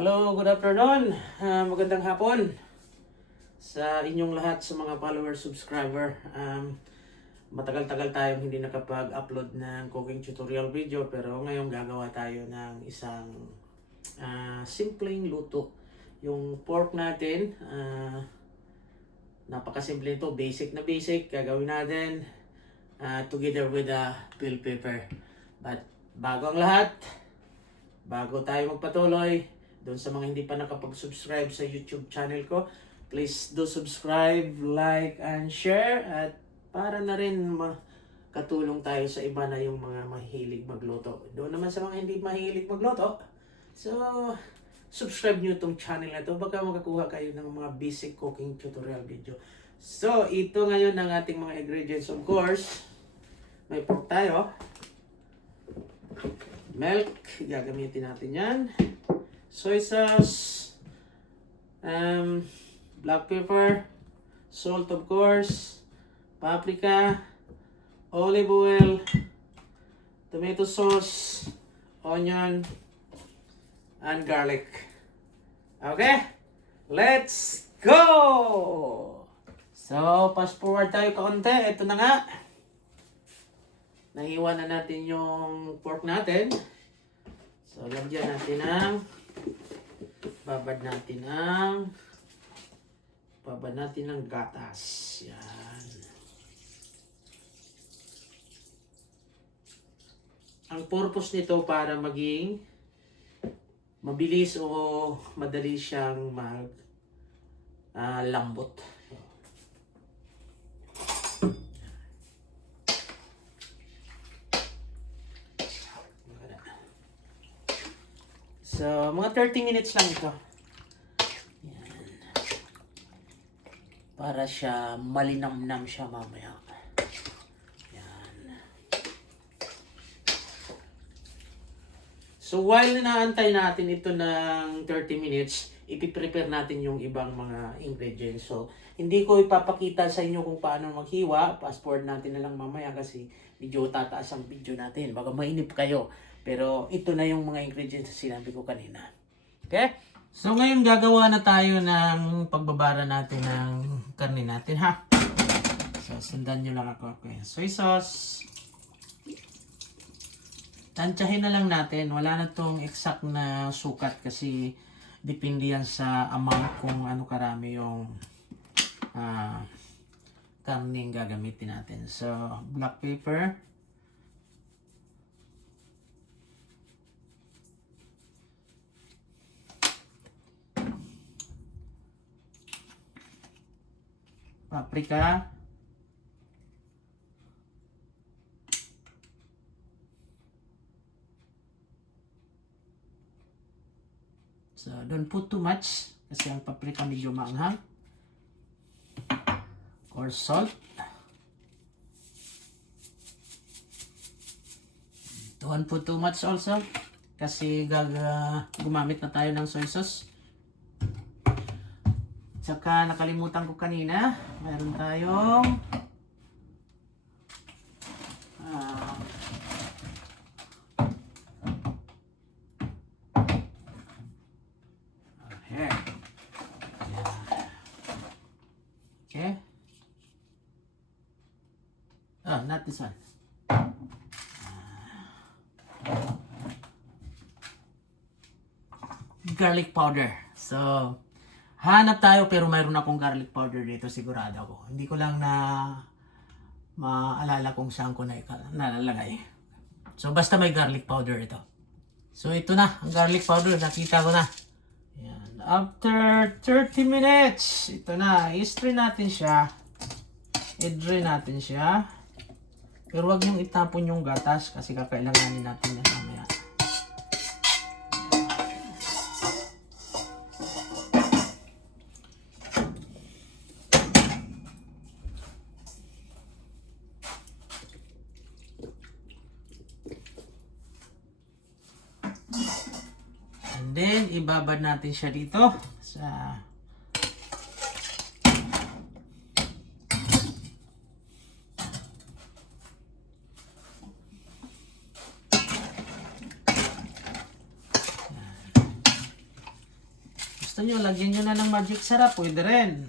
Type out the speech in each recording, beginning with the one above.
Hello, good afternoon. Magandang hapon sa inyong lahat sa mga follower, subscriber. Matagal-tagal tayong hindi nakapag-upload ng cooking tutorial video pero ngayon gagawa tayo ng isang simpleng luto. Yung pork natin, napakasimple nito, basic na basic. Gagawin natin together with the bell pepper. But bago ang lahat, bago tayo magpatuloy, doon sa mga hindi pa nakapag-subscribe sa YouTube channel ko, please do subscribe, like, and share. At para na rin makatulong tayo sa iba na yung mga mahilig magluto. Doon naman sa mga hindi mahilig magluto, so subscribe nyo itong channel na to. Baka makakuha kayo ng mga basic cooking tutorial video. So ito ngayon ang ating mga ingredients. Of course, may pork tayo. Milk, gagamitin natin yan. Soy sauce, black pepper, salt of course, paprika, olive oil, tomato sauce, onion, and garlic. Okay, let's go! So, fast forward tayo kaunti. Ito na nga. Nahiwa na natin yung pork natin. So, lagyan natin ng babad natin ng gatas. Yan. Ang purpose nito para maging mabilis o madali siyang lambot. So, mga 30 minutes lang ito. Yan. Para siya malinamnam siya mamaya. Yan. So, while inaantay natin ito ng 30 minutes, ipiprepare natin yung ibang mga ingredients. So, hindi ko ipapakita sa inyo kung paano maghiwa. Fast forward natin na lang mamaya kasi medyo tataas ang video natin. Baka mainip kayo. Pero ito na yung mga ingredients na sinabi ko kanina. Okay? So ngayon gagawa na tayo ng pagbabara natin ng karne natin, ha? So sundan nyo lang ako. Okay. Soy sauce. Tansyahin na lang natin. Wala na tong exact na sukat kasi depende yan sa amount kung ano karami yung karne gagamitin natin. So black pepper. Paprika, so don't put too much kasi ang paprika medyo maanghang, or salt. Don't put too much also kasi gumamit na tayo ng soy sauce. Tsaka nakalimutan ko kanina, mayroon tayong here. Okay. Oh, not this one. Garlic powder. So hanap tayo pero mayroon akong garlic powder dito, sigurado ako. Hindi ko lang maalala kung saan ko nalalagay. So basta may garlic powder ito. So ito na, ang garlic powder, nakita ko na. Yan. After 30 minutes, ito na, i-strain natin siya. I-drain natin siya. Pero wag niyong itapon yung gatas kasi kakailanganin natin yan mamaya. And then, ibabad natin siya dito sa gusto nyo, lagyan nyo na ng magic sarap. Pwede rin.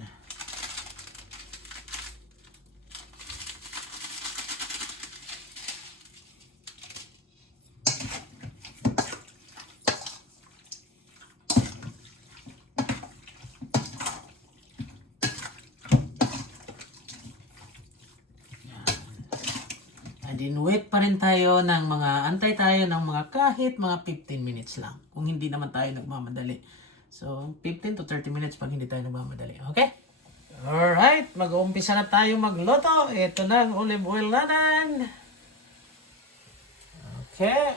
And then wait pa rin tayo ng antay tayo ng mga kahit mga 15 minutes lang. Kung hindi naman tayo nagmamadali. So, 15 to 30 minutes pag hindi tayo nagmamadali. Okay? Alright, mag-uumpisa na tayo magluto. Ito na ang olive oil natin. Okay.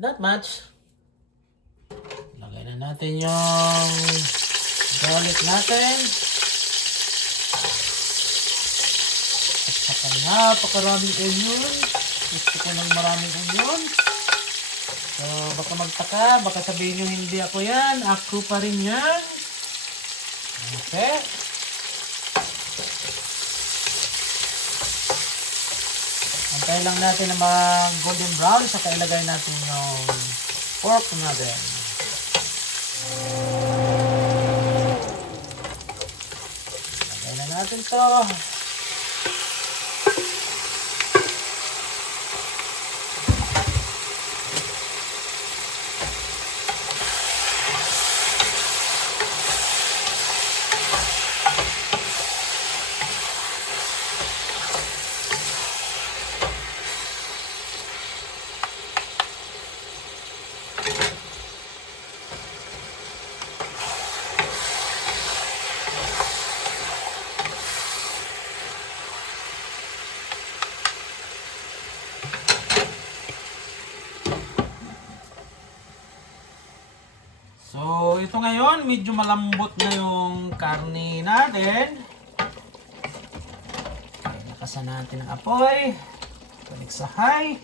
Not much. Lagay na natin yung garlic natin. At saka napakaraming onion. Gusto ko ng maraming onion. So, baka magtaka. Baka sabihin nyo hindi ako yan. Ako pa rin yan. Okay. Antay lang natin na mag-golden brown. Saka ilagay natin yung pork natin. Ilagay na natin to. So, ito ngayon, medyo malambot na yung karne natin. Okay, nakasan natin ang apoy. Balik sa high.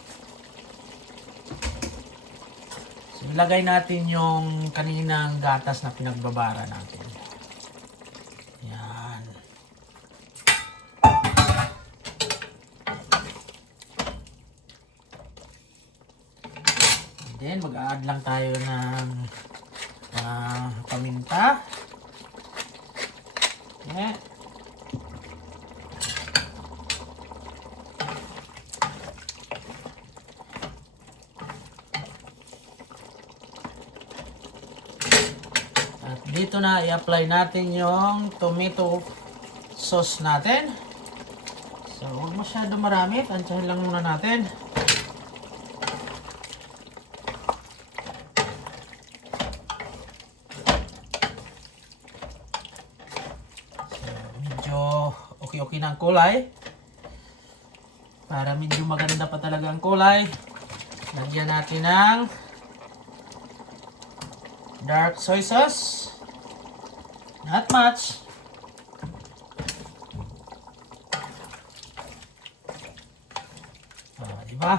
So, ilagay natin yung kaninang gatas na pinagbabara natin. Yan. And then, mag-a-add lang tayo ng paminta. Yeah. At dito na i-apply natin yung tomato sauce natin. So, huwag masyado marami. Tansyahin lang muna natin. Okay ng kulay. Para medyo maganda pa talaga ang kulay. Lagyan natin ng dark soy sauce. Not much. Oh, diba?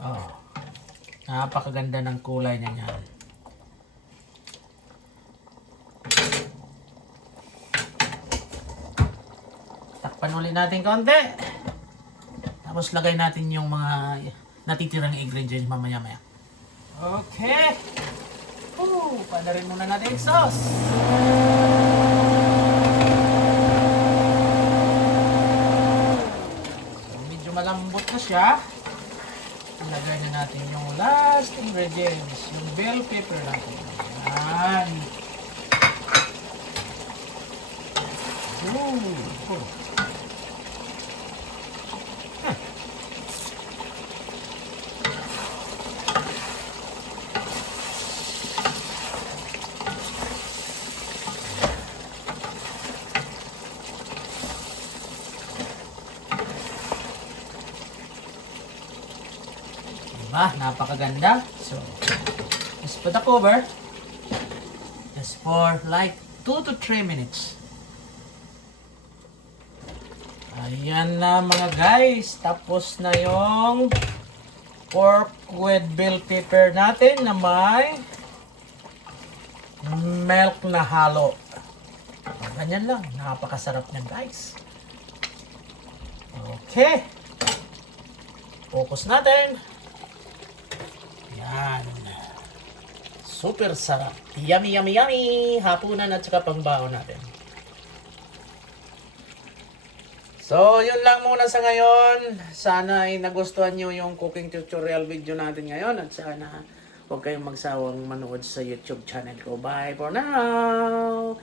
Oh. Napakaganda ng kulay na yan. Panuli natin konti. Tapos lagay natin yung mga natitirang ingredients mamaya-maya. Okay. Panarin muna natin yung sauce. So, medyo malambot na siya. Lagay na natin yung last ingredients. Yung bell pepper natin. Yan. Diba? Napakaganda. So, just put the cover. Just for like 2 to 3 minutes. Ayan na mga guys. Tapos na yung pork with bell pepper natin na may milk na halo. Ganyan lang. Napakasarap niyan, guys. Okay. Focus natin. Yan. Super sarap. Yummy, yummy, yummy. Hapunan at saka pangbaon natin. So, yun lang muna sa ngayon. Sana ay nagustuhan nyo yung cooking tutorial video natin ngayon. At sana huwag kayong magsawang manood sa YouTube channel ko. Bye for now!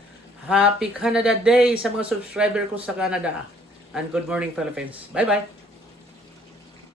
Happy Canada Day sa mga subscriber ko sa Canada. And good morning, Philippines. Bye-bye!